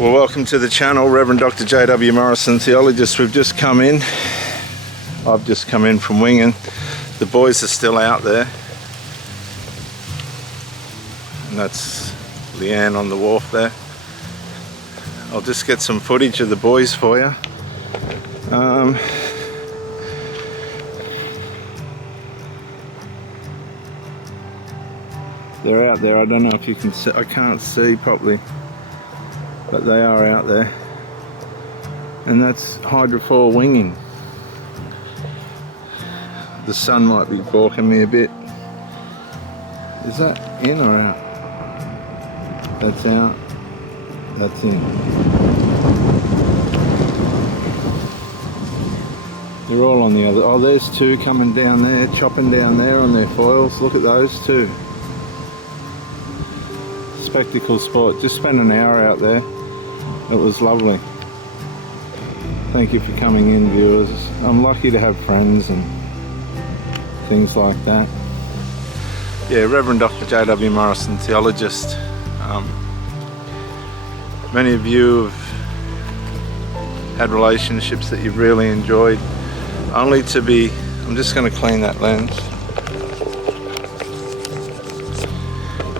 Well, welcome to the channel, Reverend Dr. J.W. Morrison, theologist. We've just come in. I've just come in from winging. The boys are still out there. And that's Leanne on the wharf there. I'll just get some footage of the boys for you. They're out there. I don't know if you can see. I can't see properly, but they are out there. And that's hydrofoil winging. The sun might be balking me a bit. Is that in or out? That's out. That's in. They're all on the other. Oh, there's two coming down there, chopping down there on their foils. Look at those two. Spectacle sport. Just spent an hour out there. It was lovely. Thank you for coming in, viewers. I'm lucky to have friends and things like that. Yeah, Reverend Dr. J.W. Morrison, theologist. Many of you have had relationships that you've really enjoyed, only to be, I'm just going to clean that lens,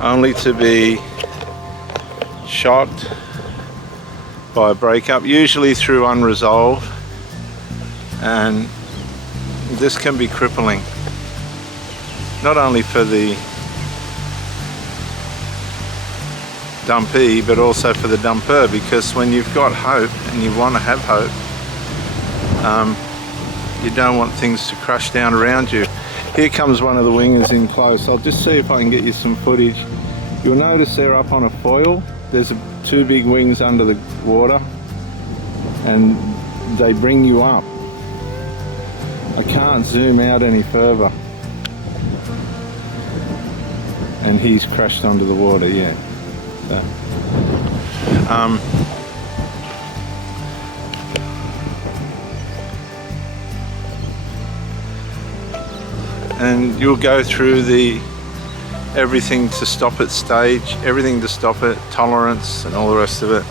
only to be shocked by a breakup, usually through unresolved, and this can be crippling, not only for the dumpee but also for the dumper, because when you've got hope and you want to have hope, you don't want things to crush down around you. Here comes one of the wingers in close. I'll just see if I can get you some footage. You'll notice they're up on a foil. There's two big wings under the water and they bring you up. I can't zoom out any further. And he's crashed under the water, yeah. So, and you'll go through the everything to stop it stage, everything to stop it, tolerance and all the rest of it.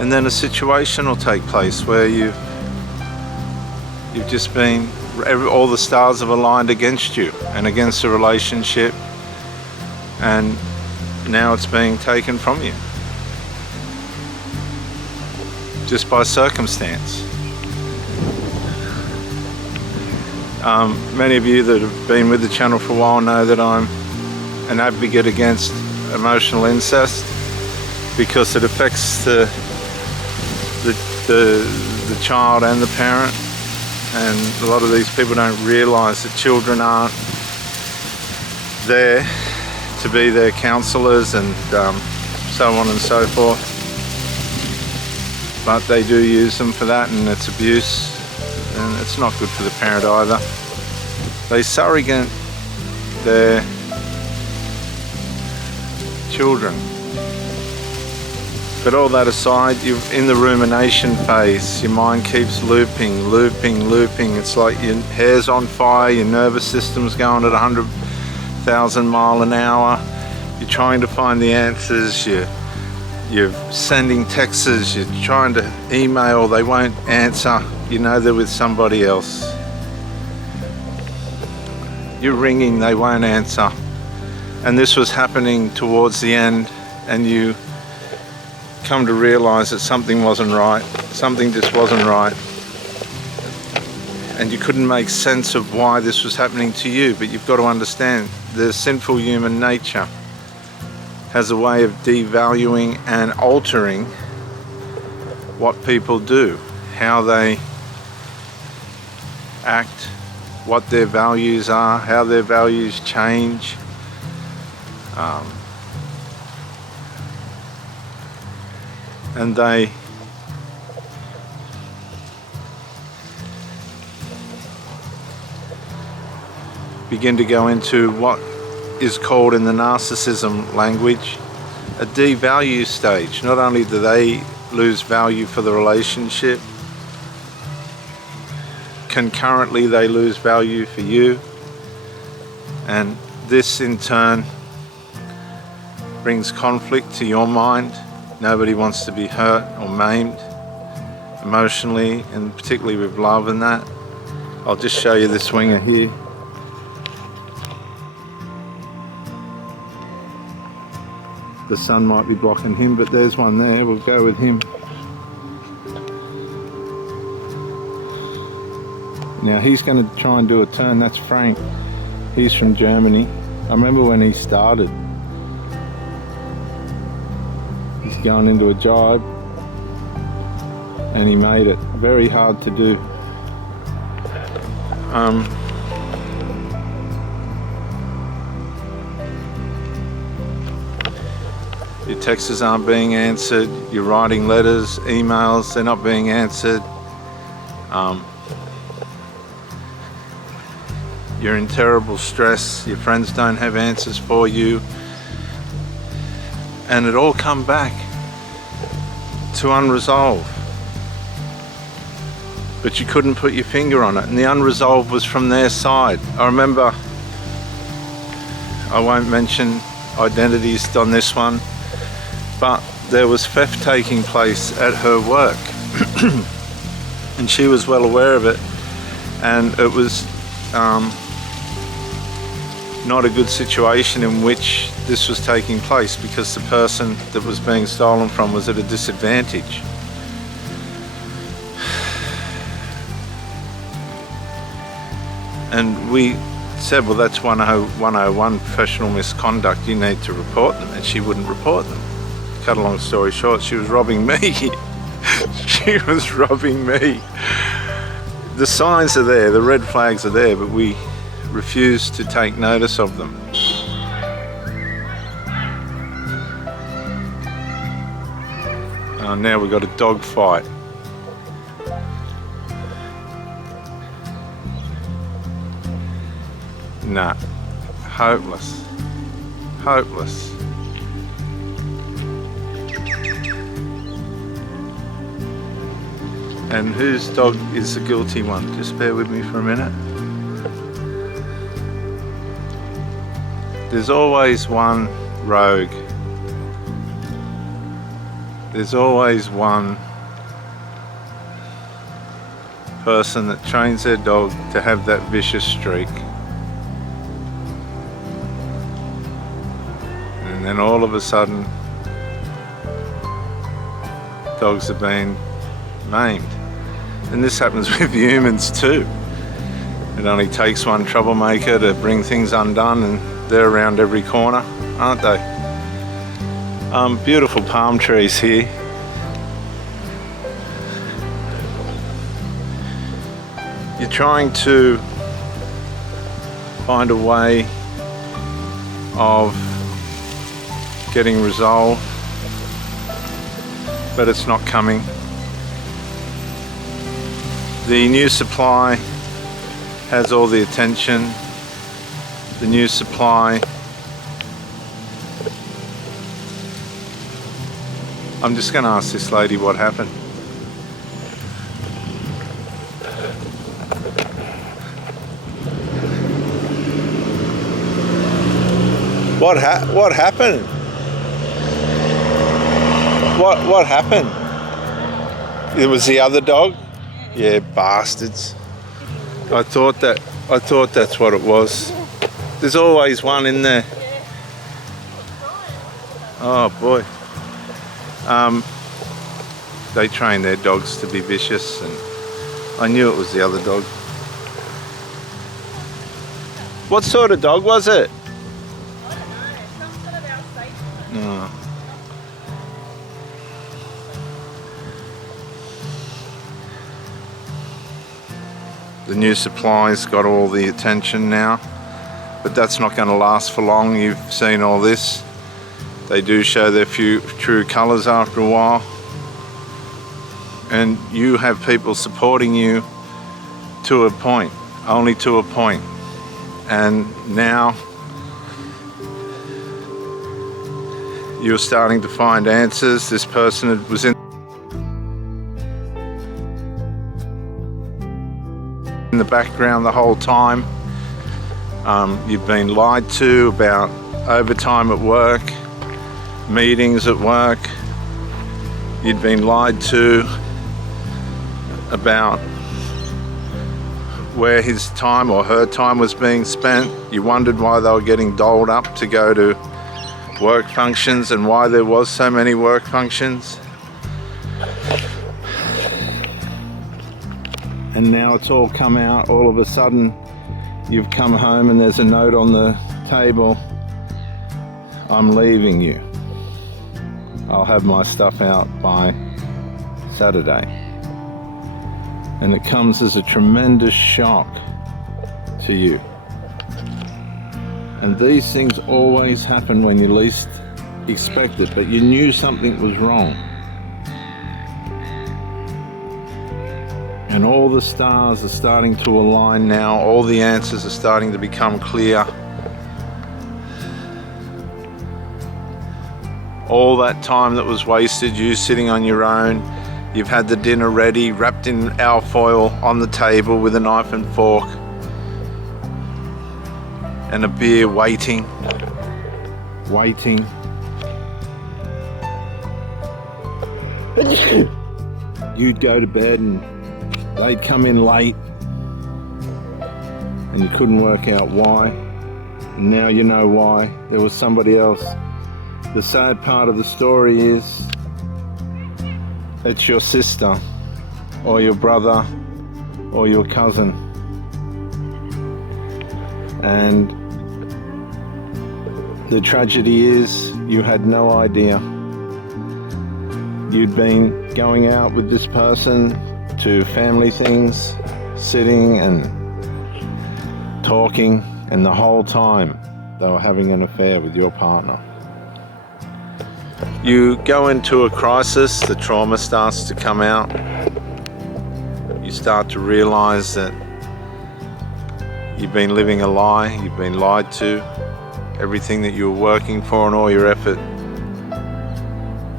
And then a situation will take place where you've just been, all the stars have aligned against you and against the relationship, and now it's being taken from you just by circumstance. Many of you that have been with the channel for a while know that I'm an advocate against emotional incest, because it affects the child and the parent, and a lot of these people don't realise that children aren't there to be their counsellors and so on and so forth, but they do use them for that, and it's abuse, and it's not good for the parent either. They surrogate their children. But all that aside, you're in the rumination phase. Your mind keeps looping. It's like your hair's on fire, your nervous system's going at 100,000 miles an hour. You're trying to find the answers. You're sending texts. You're trying to email. They won't answer. You know they're with somebody else. You're ringing. They won't answer. And this was happening towards the end, and you come to realize that something wasn't right. Something just wasn't right. And you couldn't make sense of why this was happening to you, but you've got to understand the sinful human nature has a way of devaluing and altering what people do, how they act, what their values are, how their values change. And they begin to go into what is called in the narcissism language a devalue stage. Not only do they lose value for the relationship, concurrently they lose value for you, and this in turn brings conflict to your mind. Nobody wants to be hurt or maimed emotionally, and particularly with love and that. I'll just show you this winger here. The sun might be blocking him, but there's one there. We'll go with him. Now he's going to try and do a turn. That's Frank. He's from Germany. I remember when he started. He's going into a jibe and he made it. Very hard to do. Your texts aren't being answered. You're writing letters, emails, they're not being answered. You're in terrible stress. Your friends don't have answers for you. And it all come back to unresolved. But you couldn't put your finger on it. And the unresolved was from their side. I remember, I won't mention identities on this one, but there was theft taking place at her work. And she was well aware of it. And it was not a good situation in which this was taking place, because the person that was being stolen from was at a disadvantage. And we said, well, that's 101 professional misconduct, you need to report them. And she wouldn't report them. Cut a long story short, she was robbing me. She was robbing me. The signs are there, the red flags are there, but we refuse to take notice of them. Now we've got a dog fight. Nah, hopeless, hopeless. And whose dog is the guilty one? Just bear with me for a minute. There's always one rogue. There's always one person that trains their dog to have that vicious streak. And then all of a sudden, dogs are being maimed. And this happens with humans too. It only takes one troublemaker to bring things undone, and they're around every corner, aren't they? Beautiful palm trees here. You're trying to find a way of getting resolved, but it's not coming. The new supply has all the attention. The new supply, I'm just going to ask this lady what happened. What happened? What happened? It was the other dog? Yeah, bastards. I thought that's what it was. There's always one in there. Oh boy. They train their dogs to be vicious, and I knew it was the other dog. What sort of dog was it? I don't know. Some sort of Alsatian. Oh. The new supply's got all the attention now, but that's not going to last for long. You've seen all this. They do show their true colours after a while. And you have people supporting you to a point, only to a point. And now you're starting to find answers. This person was in the background the whole time. You've been lied to about overtime at work. meetings at work. You'd been lied to about where his time or her time was being spent. You wondered why they were getting doled up to go to work functions and why there was so many work functions. And now it's all come out. All of a sudden you've come home and there's a note on the table: I'm leaving you. I'll have my stuff out by Saturday. And it comes as a tremendous shock to you. And these things always happen when you least expect it, but you knew something was wrong. And all the stars are starting to align now. All the answers are starting to become clear. All that time that was wasted, you sitting on your own, you've had the dinner ready, wrapped in alfoil on the table with a knife and fork, and a beer waiting. You'd go to bed and they'd come in late and you couldn't work out why. And now you know why. There was somebody else. The sad part of the story is it's your sister or your brother or your cousin. And the tragedy is you had no idea. You'd been going out with this person to family things, sitting and talking, and the whole time they were having an affair with your partner. You go into a crisis, the trauma starts to come out. You start to realize that you've been living a lie, you've been lied to. Everything that you were working for and all your effort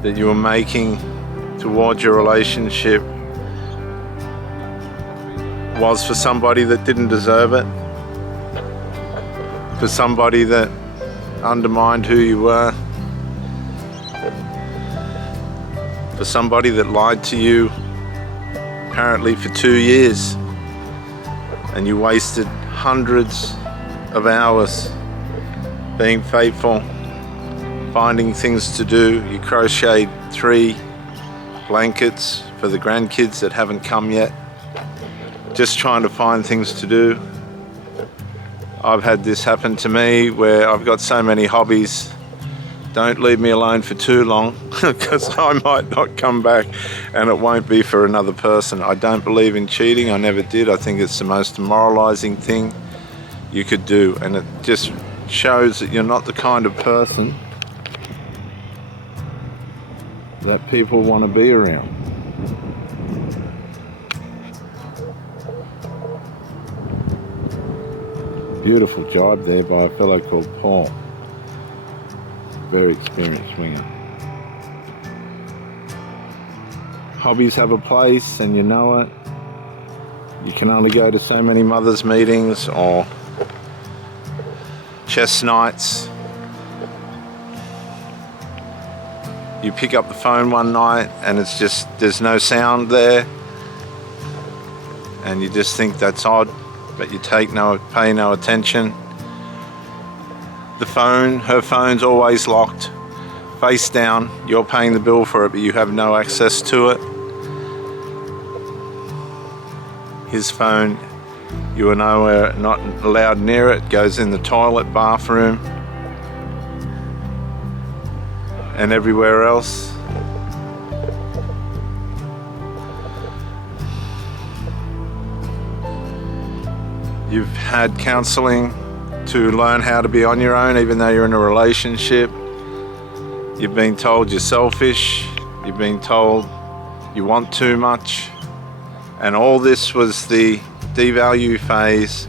that you were making towards your relationship was for somebody that didn't deserve it, for somebody that undermined who you were, for somebody that lied to you apparently for 2 years, and you wasted hundreds of hours being faithful, finding things to do. You crocheted 3 blankets for the grandkids that haven't come yet, just trying to find things to do. I've had this happen to me where I've got so many hobbies. Don't leave me alone for too long because I might not come back and it won't be for another person. I don't believe in cheating. I never did. I think it's the most demoralizing thing you could do, and it just shows that you're not the kind of person that people want to be around. Beautiful job there by a fellow called Paul. Very experienced swinger. Hobbies have a place and you know it. You can only go to so many mothers' meetings or chess nights. You pick up the phone one night and it's just, there's no sound there. And you just think that's odd, but you pay no attention. Her phone's always locked, face down. You're paying the bill for it, but you have no access to it. His phone, you are nowhere, not allowed near it, goes in the toilet, bathroom, and everywhere else. You've had counseling to learn how to be on your own even though you're in a relationship. You've been told you're selfish. You've been told you want too much. And all this was the devalue phase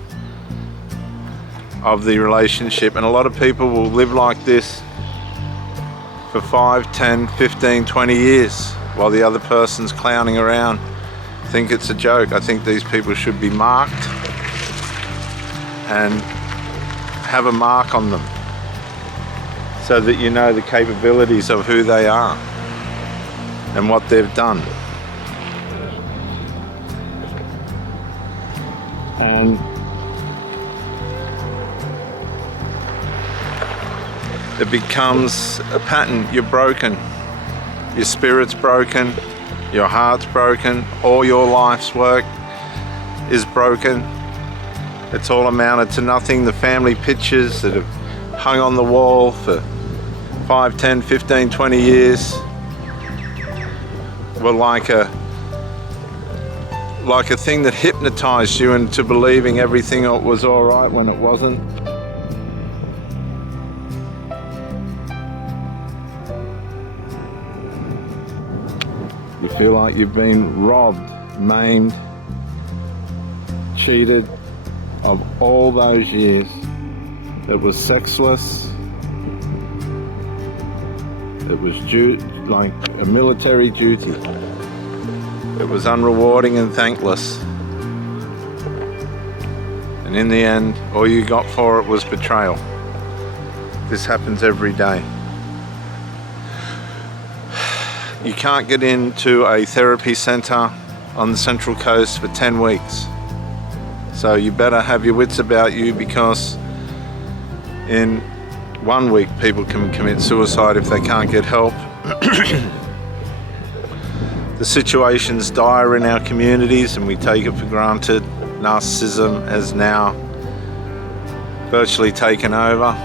of the relationship. And a lot of people will live like this for 5, 10, 15, 20 years while the other person's clowning around. Think it's a joke. I think these people should be marked and have a mark on them so that you know the capabilities of who they are and what they've done. And it becomes a pattern. You're broken. Your spirit's broken. Your heart's broken. All your life's work is broken. It's all amounted to nothing. The family pictures that have hung on the wall for 5, 10, 15, 20 years were like a thing that hypnotized you into believing everything was all right when it wasn't. You feel like you've been robbed, maimed, cheated of all those years. It was sexless. It was like a military duty. It was unrewarding and thankless. And in the end, all you got for it was betrayal. This happens every day. You can't get into a therapy center on the Central Coast for 10 weeks. So you better have your wits about you, because in 1 week people can commit suicide if they can't get help. The situation's dire in our communities and we take it for granted. Narcissism has now virtually taken over.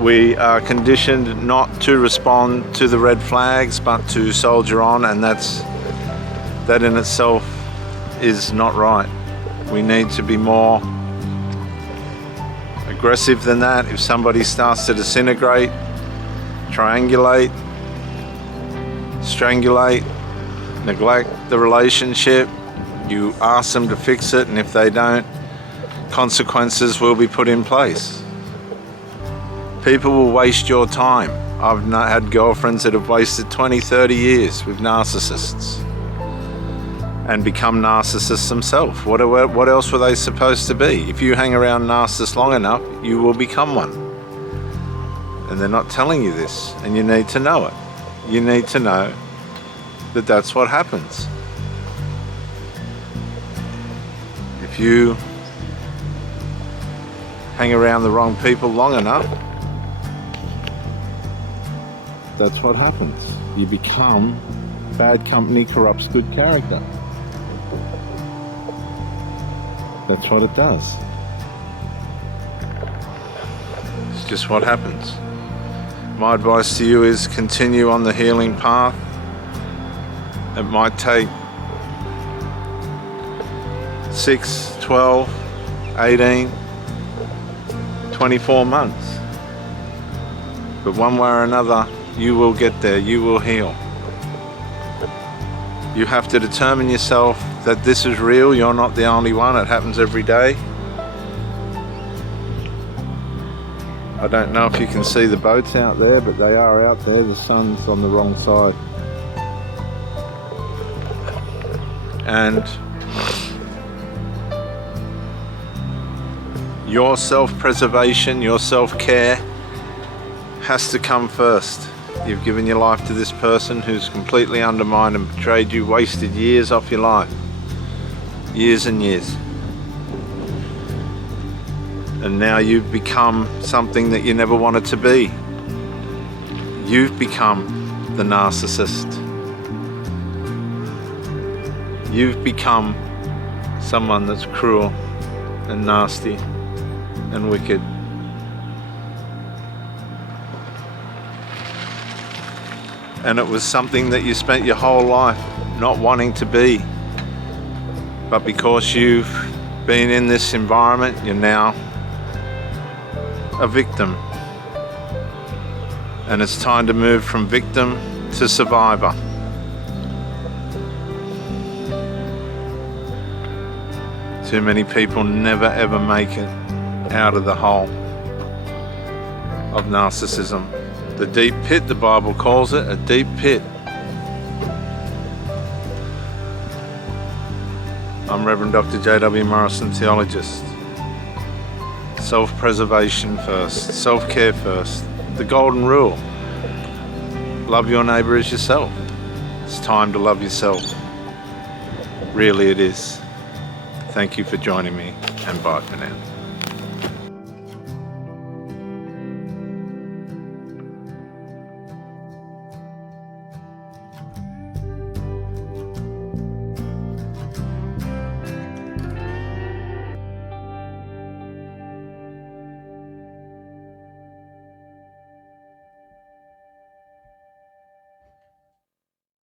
We are conditioned not to respond to the red flags, but to soldier on, and that in itself is not right. We need to be more aggressive than that. If somebody starts to disintegrate, triangulate, strangulate, neglect the relationship, you ask them to fix it, and if they don't, consequences will be put in place. People will waste your time. I've not had girlfriends that have wasted 20, 30 years with narcissists and become narcissists themselves. What else were they supposed to be? If you hang around narcissists long enough, you will become one. And they're not telling you this, and you need to know it. You need to know that that's what happens. If you hang around the wrong people long enough, that's what happens. You become, bad company corrupts good character. That's what it does. It's just what happens. My advice to you is continue on the healing path. It might take 6, 12, 18, 24 months. But one way or another, you will get there, you will heal. You have to determine yourself that this is real, you're not the only one, it happens every day. I don't know if you can see the boats out there, but they are out there. The sun's on the wrong side. And your self-preservation, your self-care has to come first. You've given your life to this person who's completely undermined and betrayed you, wasted years off your life. Years and years. And now you've become something that you never wanted to be. You've become the narcissist. You've become someone that's cruel and nasty and wicked. And it was something that you spent your whole life not wanting to be. But because you've been in this environment, you're now a victim. And it's time to move from victim to survivor. Too many people never ever make it out of the hole of narcissism. The deep pit, the Bible calls it, a deep pit. I'm Reverend Dr. J.W. Morrison, theologist. Self-preservation first, self-care first. The golden rule. Love your neighbour as yourself. It's time to love yourself. Really it is. Thank you for joining me, and bye for now.